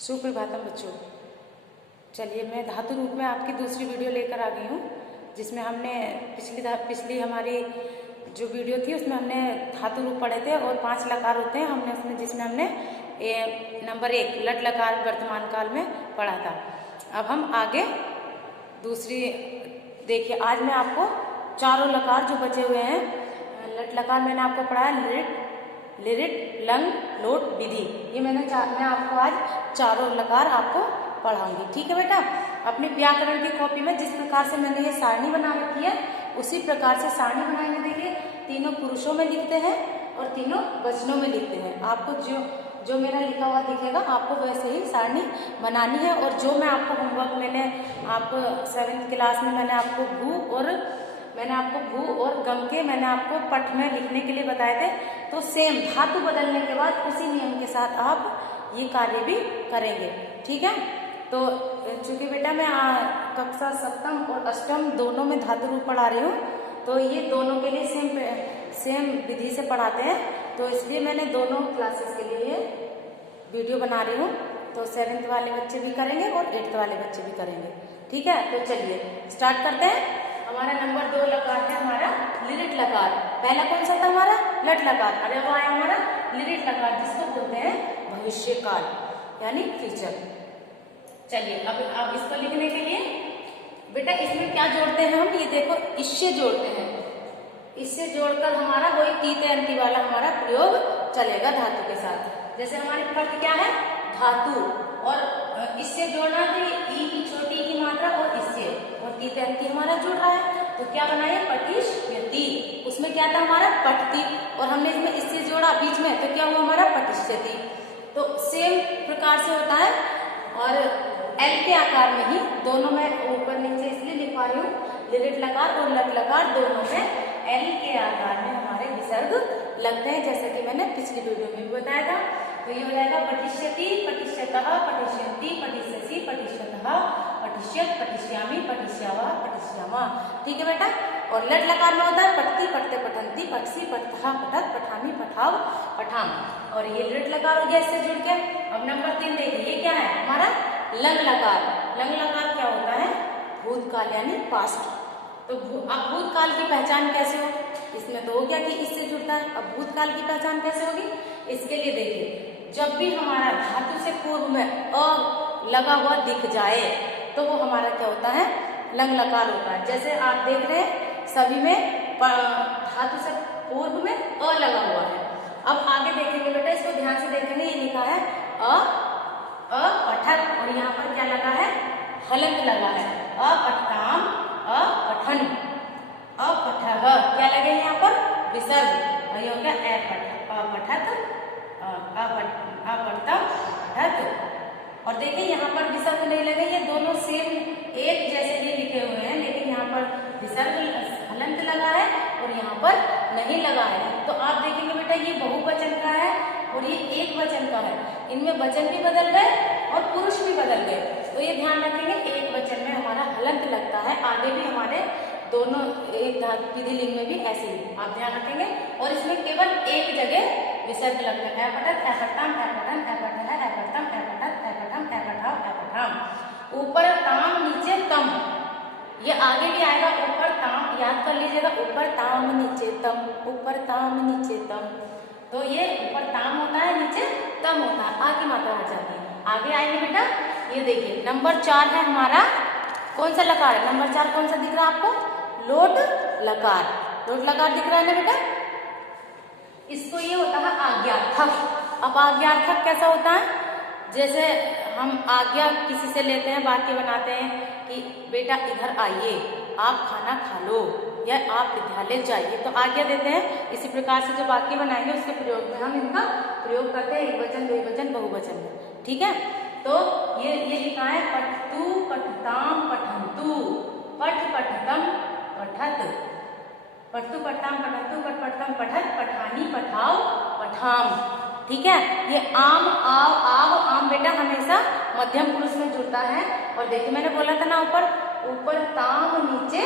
सुप्रभातम बच्चों। चलिए मैं धातु रूप में आपकी दूसरी वीडियो लेकर आ गई हूँ, जिसमें हमने पिछली हमारी जो वीडियो थी उसमें हमने धातु रूप पढ़े थे और 5 लकार होते हैं हमने उसमें, जिसमें हमने नंबर 1 लट लकार वर्तमान काल में पढ़ा था। अब हम आगे दूसरी देखिए, आज मैं आपको चारों लकार जो बचे हुए हैं, लट लकार मैंने आपको पढ़ाया लिरिट, लंग, लोट, विधि। ये मैं आपको आज चारों लकार आपको पढ़ाऊंगी। ठीक है बेटा, अपनी व्याकरण की कॉपी में जिस प्रकार से मैंने ये सारणी बना रखी है उसी प्रकार से सारणी बनाएंगे। देखिए, तीनों पुरुषों में लिखते हैं और तीनों वचनों में लिखते हैं। आपको जो मेरा लिखा हुआ दिखेगा आपको वैसे ही सारणी बनानी है। और जो मैं आपको होमवर्क मैंने आपको 7th क्लास में मैंने आपको भू और गम के मैंने आपको पठ में लिखने के लिए बताए थे, तो सेम धातु बदलने के बाद उसी नियम के साथ आप ये कार्य भी करेंगे। ठीक है, तो चूंकि बेटा मैं कक्षा 7वीं और 8वीं दोनों में धातु रूप पढ़ा रही हूँ, तो ये दोनों के लिए सेम विधि से पढ़ाते हैं, तो इसलिए मैंने दोनों क्लासेस के लिए वीडियो बना रही हूँ। तो 7th वाले बच्चे भी करेंगे और 8th वाले बच्चे भी करेंगे। ठीक है, तो चलिए स्टार्ट करते हैं। हमारा नंबर 2 लकार है हमारा लिरिट लकार। पहला कौन सा था हमारा? लट लकार। अरे वो आया हमारा लिरिट लकार, जिसको बोलते हैं भविष्य काल यानी फ्यूचर। चलिए अब इसको लिखने के लिए बेटा इसमें क्या जोड़ते हैं हम, ये देखो इससे जोड़ते हैं। इससे जोड़कर हमारा वही तीत अंति वाला हमारा प्रयोग चलेगा धातु के साथ। जैसे हमारी पठ क्या है? धातु, और इससे जोड़ना तो ई की छोटी की मात्रा और इससे, और तीत अंति हमारा जुड़ रहा है, तो क्या बनाए? पटिष्यति। उसमें क्या था हमारा? पठती, और हमने इसमें इससे जोड़ा बीच में, तो क्या हुआ हमारा? पटिष्यति। तो सेम प्रकार से होता है। और एल के आकार में ही दोनों में ऊपर नीचे इसलिए लिखवा रही हूँ, लिरिट लकार और लट लकार दोनों में एल के आकार में हमारे विसर्ग लगते हैं, जैसे कि मैंने पिछली वीडियो में भी बताया था। तो ये हो जाएगा पटिष्यति, पटिष्यतः, पटिष्यन्ति, पटिष्यसि, पटिष्यतः, पटिष्यत, पटिष्यामि, पटिष्यावा, पटिष्यामा। ठीक है बेटा। और लट लकार में होता है पठती, पठते, पठन्ति, पठसी, पठतः, पठत, पठामि, पठाव, पठाम। और ये लिरिट लकार हो गया इससे जुड़ के। अब नंबर 3 देखिए, ये क्या है हमारा? लंग लकार। लंग लकार क्या होता है? भूतकाल यानी पास्ट। तो अब भूतकाल की पहचान कैसे हो? इसमें तो हो गया कि इससे जुड़ता है। अब भूतकाल की पहचान कैसे होगी? इसके लिए देखिए, जब भी हमारा धातु से पूर्व में अ लगा हुआ दिख जाए तो वो हमारा क्या होता है? लंग लकार होता है। जैसे आप देख रहे हैं सभी में धातु से पूर्व में अ लगा हुआ है। अब आगे देखेंगे बेटा, इसको ध्यान से देखेंगे, ये लिखा है अपठक, और यहाँ पर क्या लगा है? हलंत लगा है। अपठताम, अपठन, अपठः, क्या लगे यहाँ पर? विसर्ग। और ये हो गया अपठत, अपठतम, अपठत। और देखिए यहाँ पर विसर्ग नहीं लगे, ये दोनों सेम एक जैसे ही लिखे हुए हैं, लेकिन यहाँ पर विसर्ग हलंत लगा है और यहाँ पर नहीं लगा है। तो आप देखेंगे बेटा ये बहुवचन का है और ये एक वचन का है, इनमें वचन भी बदल गए और पुरुष भी बदल गए। तो ये ध्यान रखेंगे, एक वचन में हमारा हलंत लगता है, आगे भी हमारे दोनों एक विधि लिंग में भी ऐसे ही आप ध्यान रखेंगे। और इसमें केवल एक जगह विसर्ग लगता है, अपठत, अपठतम, अपठन, अपठः, अपठतम, अपठत, अपठम, अपठाव, अपठाम। ऊपर ताम, नीचे तम, ये आगे भी आएगा। ऊपर ताम याद कर लीजिएगा, ऊपर ताम नीचे तम, ऊपर ताम नीचे तम। तो ये ऊपर ताम होता है, नीचे तम होता है, आ की मात्रा हो जाती है। आगे आएंगे बेटा, ये देखिए नंबर 4 है हमारा, कौन सा लकार है? नंबर 4 कौन सा दिख रहा है आपको? लोट लकार। लोट लकार दिख रहा है ना बेटा? इसको ये होता है आज्ञार्थक। अब आज्ञार्थक कैसा होता है? जैसे हम आज्ञा किसी से लेते हैं, वाक्य बनाते हैं कि बेटा इधर आइए, आप खाना खा लो, या आप विद्यालय जाइए, तो आज्ञा देते हैं। इसी प्रकार से जो वाक्य बनाएंगे उसके प्रयोग में हम इनका प्रयोग करते हैं, एक वचन, द्विवचन, बहुवचन में। ठीक है, तो ये लिखा है पठतु, पठताम, पठन्तु, पठ, पठतम, पठत, पठतु, पठताम, पठन्तु, पठ, पठतम, पठत, पठानी, पठाव, पठाम। ठीक है, ये आम, आव, आव, आम बेटा हमेशा मध्यम पुरुष में जुड़ता है। और देखिए मैंने बोला था ना ऊपर ताम नीचे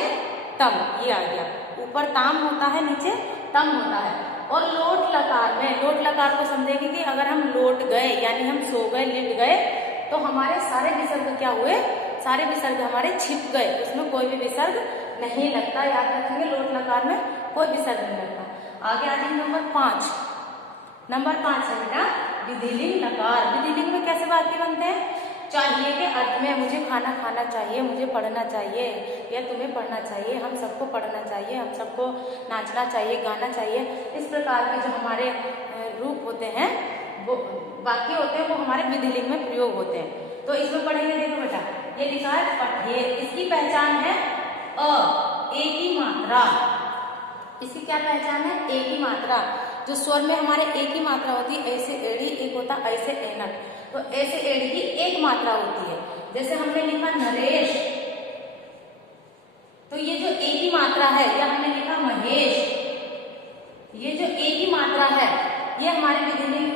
तम, ये आ गया। ऊपर ताम होता है, नीचे तम होता है। और लोट लकार में, लोट लकार को समझेंगे कि अगर हम लोट गए यानी हम सो गए, लेट गए, तो हमारे सारे विसर्ग क्या हुए, सारे विसर्ग हमारे छिप गए, उसमें कोई भी विसर्ग नहीं लगता। याद रखेंगे लोट लकार में कोई विसर्ग नहीं लगता। आगे आ जाएंगे नंबर 5। नंबर 5 है बेटा विधिलिंग लकार। विधिलिंग में कैसे वाक्य बनते हैं? चाहिए के अर्थ में, मुझे खाना खाना चाहिए, मुझे पढ़ना चाहिए, या तुम्हें पढ़ना चाहिए, हम सबको पढ़ना चाहिए, हम सबको नाचना चाहिए, गाना चाहिए। इस प्रकार के जो हमारे रूप होते हैं, वो वाक्य होते हैं, वो हमारे विधिलिंग में प्रयोग होते हैं। तो इसमें पढ़ेंगे, देखो बेटा ये लिखा है पठे। इसकी पहचान है अ, ए की मात्रा। इसकी क्या पहचान है? ए की मात्रा। जो स्वर में हमारे ए की मात्रा होती है, ऐसे एड़ी, एक होता ऐसे एनक, तो ऐसे एड़ी की एक मात्रा होती है। जैसे हमने लिखा नरेश, तो ये जो ए की मात्रा है, या हमने लिखा महेश, ये जो ए की मात्रा है, ये हमारे विधिलिंग,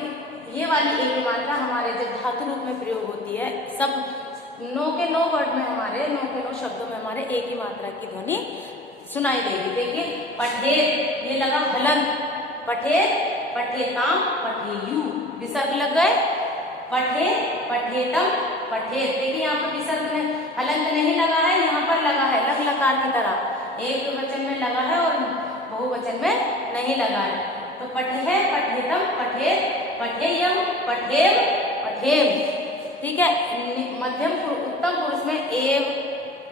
ये वाली ए की मात्रा हमारे जो धातु रूप में प्रयोग होती है, सब 9 के 9 वर्ड में, हमारे 9 के 9 शब्दों में हमारे ए की मात्रा की ध्वनि सुनाई देगी। देखिए पठे, ये लगा हलंत, पठे, पठेताम, पठेयु, विसर्ग लग गए। पठे, पठेतम, पठेत। देखिए यहाँ पर विसर्ग में हलंत नहीं लगा है, यहाँ पर लगा है लग लकार की तरह, एक वचन में लगा है और बहुवचन में नहीं लगा है। तो पठे, पठेतम, पठेत, पठेयम, पठेव, पठेम। ठीक है, मध्यम उत्तम पुरुष में एव,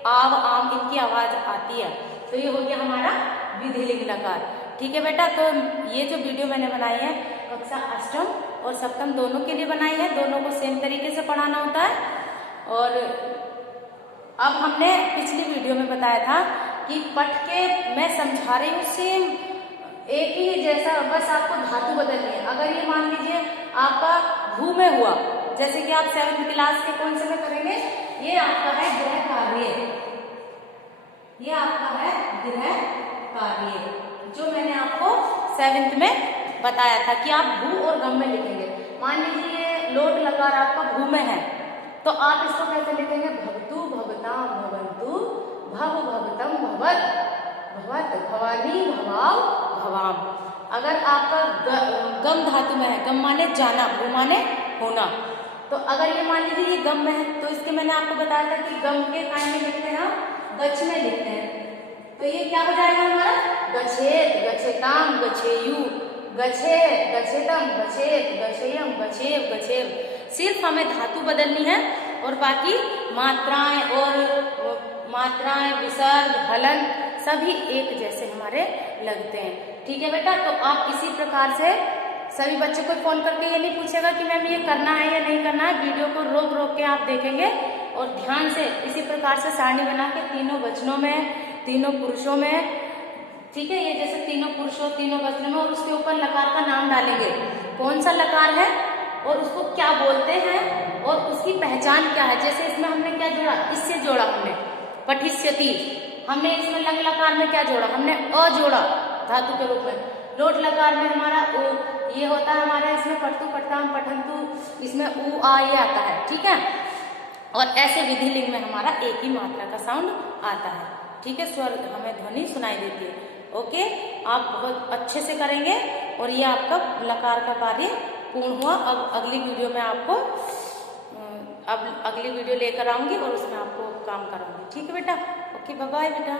आव, आम इनकी आवाज आती है। तो ये हो गया हमारा विधिलिंग लकार। ठीक है बेटा, तो ये जो वीडियो मैंने बनाई है कक्षा अष्टम और सप्तम दोनों के लिए बनाई है, दोनों को सेम तरीके से पढ़ाना होता है। और अब हमने पिछली वीडियो में बताया था कि पठ के मैं समझा रही हूँ सेम एक ही जैसा, बस आपको धातु बदलनी है। अगर ये मान लीजिए आपका भू में हुआ, जैसे कि आप 7वीं क्लास के कौन से में करेंगे, ये आपका है गृह कार्य, ये आपका है गृह कार्य, जो मैंने आपको 7th में बताया था कि आप भू और गम में लिखेंगे। मान लीजिए लोट लकार आपका भू में है, तो आप इसको कैसे लिखेंगे? भवतु, भवताम, भवन्तु, भव, भवतम, भवत, भवत, भवानी, भवाव, भवाम। अगर आपका गम धातु में है, गम माने जाना, भू माने होना, तो अगर ये मान लीजिए ये गम में है, तो इसके मैंने आपको बताया था कि गम के काय में लिखते हैं, गच्छ में लिखते हैं। तो ये क्या हो जाएगा हमारा? गच्छेत, गच्छेताम, गच्छेयु, गच्छे, गच्छेतम, गच्छेत, गच्छेयम, गच्छेव, गच्छेव। सिर्फ हमें धातु बदलनी है और बाकी मात्राएं, विसर्ग, हलंत सभी एक जैसे हमारे लगते हैं। ठीक है बेटा, तो आप इसी प्रकार से सभी बच्चों को फोन करके ये नहीं पूछेगा कि मैम ये करना है या नहीं करना है, वीडियो को रोक रोक के आप देखेंगे और ध्यान से इसी प्रकार से सारणी बना के तीनों वचनों में, तीनों पुरुषों में, ठीक है, ये जैसे तीनों पुरुषों, तीनों वचनों में, और उसके ऊपर लकार का नाम डालेंगे, कौन सा लकार है और उसको क्या बोलते हैं और उसकी पहचान क्या है। जैसे इसमें हमने क्या जोड़ा, इससे जोड़ा हमने पठिष्यति, हमने इसमें लग लकार में क्या जोड़ा, हमने अ जोड़ा धातु के रूप में। लोट लकार में हमारा ये होता है, हमारे इसमें पठतु, पठताम, पठंतु, इसमें उ आ ये आता है। ठीक है, और ऐसे विधिलिंग में हमारा एक ही मात्रा का साउंड आता है। ठीक है, स्वर हमें ध्वनि सुनाई देती है। ओके, आप बहुत अच्छे से करेंगे और ये आपका लकार का कार्य पूर्ण हुआ। अब अगली वीडियो में आपको अब अगली वीडियो लेकर आऊंगी और उसमें आपको काम कराऊंगी। ठीक है बेटा, ओके, बाय बाय बेटा।